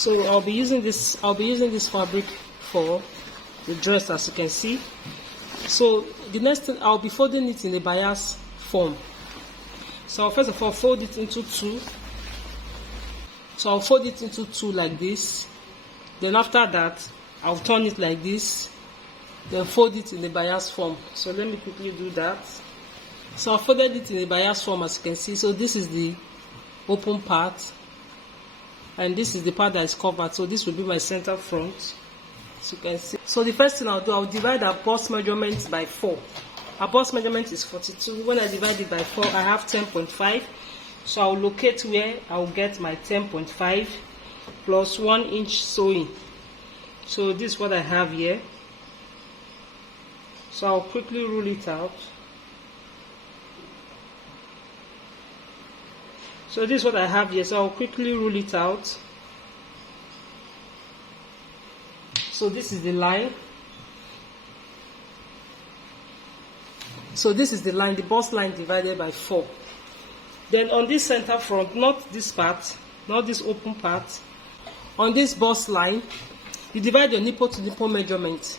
So I'll be using this fabric for the dress, as you can see. So the next thing, I'll be folding it in a bias form. So I'll first of all fold it into two. So I'll fold it into two like this. Then after that, I'll turn it like this. Then fold it in the bias form. So let me quickly do that. So I folded it in a bias form, as you can see. So this is the open part, and this is the part that is covered. So this will be my center front, as you can see. So the first thing I'll do, I'll divide our bust measurement by 4. Our bust measurement is 42. When I divide it by 4, I have 10.5. So I'll locate where I'll get my 10.5 plus 1 inch sewing. So this is what I have here. So I'll quickly rule it out. So this is what I have here. So I'll quickly rule it out. So this is the line. So this is the line, the bust line divided by 4. Then on this center front, not this part, not this open part, on this bust line, you divide your nipple to nipple measurement.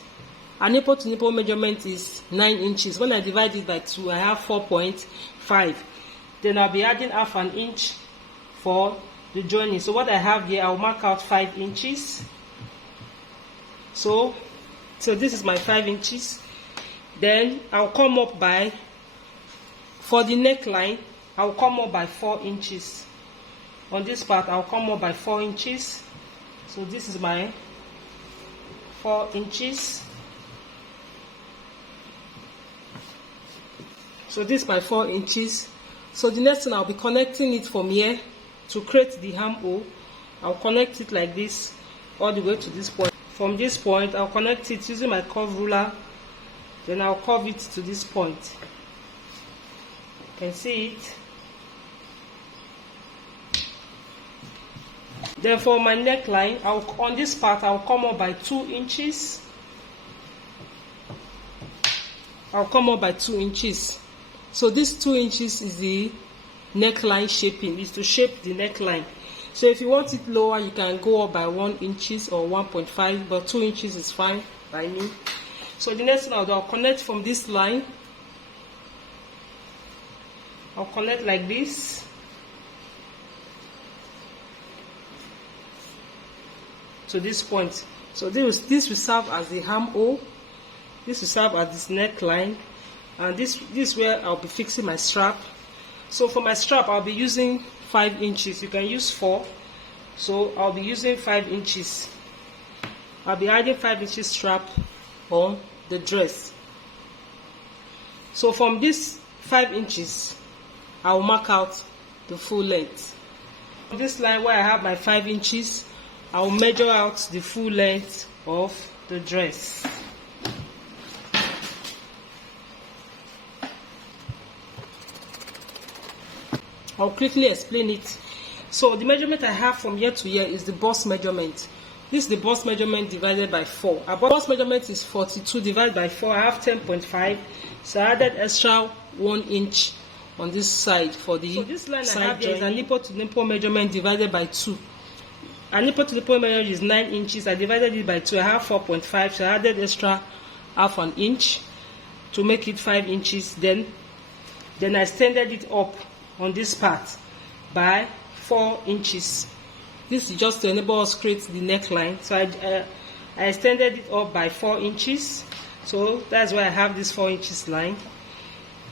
Our nipple to nipple measurement is 9 inches. When I divide it by 2, I have 4.5. Then I'll be adding half an inch for the joining. So what I have here, I'll mark out 5 inches. So this is my 5 inches. Then I'll come up by, for the neckline, I'll come up by 4 inches. On this part, I'll come up by 4 inches. So this is my 4 inches. So this is my 4 inches. So the next thing, I'll be connecting it from here to create the armhole. I'll connect it like this all the way to this point. From this point, I'll connect it using my curve ruler. Then I'll curve it to this point. You can see it. Then for my neckline, on this part, I'll come up by 2 inches. I'll come up by 2 inches. So this 2 inches is the neckline shaping, is to shape the neckline. So if you want it lower, you can go up by 1 inches or 1.5, but 2 inches is fine by me. So the next thing I'll do, I'll connect from this line. I'll connect like this. To this point. So this will serve as the armhole. This will serve as this neckline. And this is where I'll be fixing my strap. So for my strap, I'll be using 5 inches. You can use 4. So I'll be using 5 inches. I'll be adding 5 inches strap on the dress. So from this 5 inches, I'll mark out the full length. On this line where I have my 5 inches, I'll measure out the full length of the dress. I'll quickly explain it. So the measurement I have from here to here is the bust measurement. This is the bust measurement divided by 4. Our bust measurement is 42 divided by 4. I have 10.5. So I added extra 1 inch on this side for the so this line side I have here is a nipple to nipple measurement divided by 2. A nipple to nipple measurement is 9 inches. I divided it by 2. I have 4.5. So I added extra half an inch to make it 5 inches. Then I extended it up on this part by 4 inches. This is just to enable us create the neckline. So I extended it up by 4 inches. So that's why I have this 4 inches line.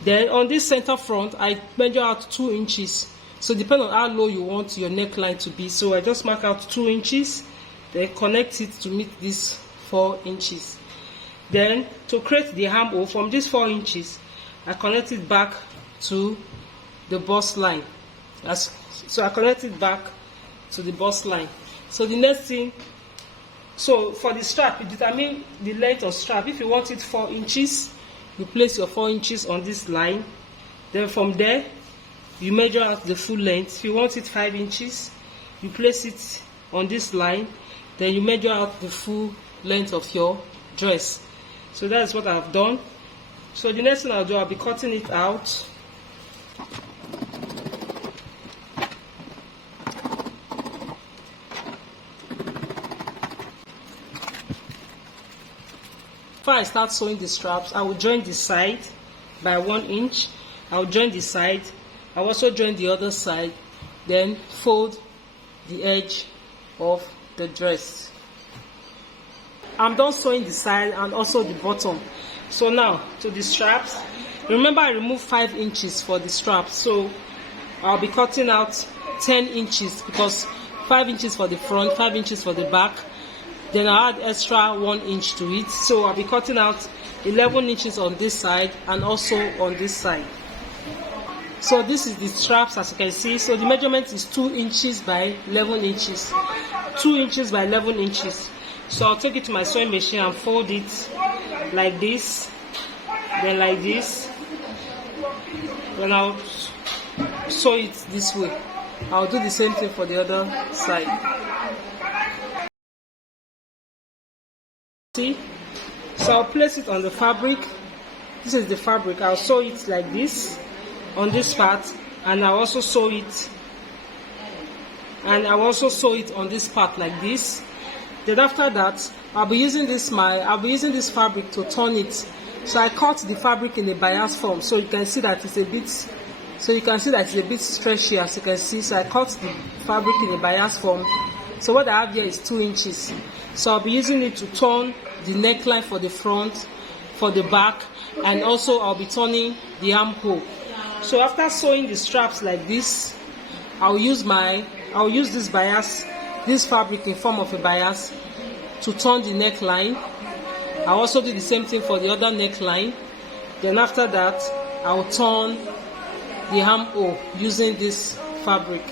Then on this center front, I measure out 2 inches. So depending on how low you want your neckline to be. So I just mark out 2 inches. Then connect it to meet this 4 inches. Then to create the armhole from this 4 inches, I connect it back to the bust line. So I connect it back to the bust line. So the next thing, so for the strap, you determine the length of strap. If you want it 4 inches, you place your 4 inches on this line. Then from there, you measure out the full length. If you want it 5 inches, you place it on this line. Then you measure out the full length of your dress. So that's what I've done. So the next thing I'll do, I'll be cutting it out. before I start sewing the straps, I will join the side by 1 inch. I will join the side. I will also join the other side, then fold the edge of the dress. I'm done sewing the side and also the bottom. So now to the straps. Remember, I removed 5 inches for the straps, so I'll be cutting out 10 inches because 5 inches for the front, 5 inches for the back. Then I'll add extra 1 inch to it, so I'll be cutting out 11 inches on this side and also on this side. So this is the straps, as you can see. So the measurement is 2 inches by 11 inches. 2 inches by 11 inches. So I'll take it to my sewing machine and fold it like this, then like this. Then I'll sew it this way. I'll do the same thing for the other side. See? So I'll place it on the fabric. This is the fabric. I'll sew it like this on this part, and I'll also sew it, and I'll also sew it on this part like this. Then after that, I'll be using this fabric to turn it. So I cut the fabric in a bias form, so you can see that it's a bit stretchy, as you can see. So I cut the fabric in a bias form. So what I have here is 2 inches. So I'll be using it to turn the neckline for the front, for the back, and also I'll be turning the armhole. So after sewing the straps like this, I'll use this fabric in form of a bias to turn the neckline. I'll also do the same thing for the other neckline. Then after that, I'll turn the armhole using this fabric.